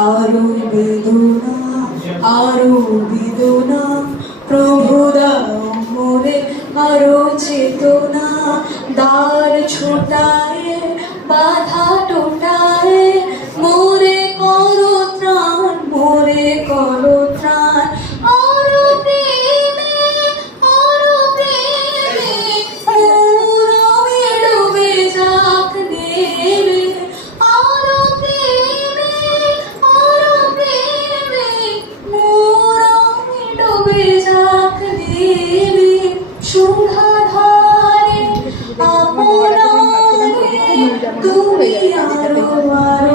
আরো বেদনা আরো বেদনা, প্রভু দাও মোরে আরো চেতনা। দ্বার ছোটায় বাধা টোটায়, মোরে করো ত্রাণ, মোরে করো ত্রাণ। আরো প্রেমে আরো প্রেমে, পুরমে ডুবে যাক নেমে। আরো প্রেমে আরো প্রেমে, পুরমে ডুবে যাক নেমে। সন্ধ্যাধারে আপনারে তুমি আরো আরো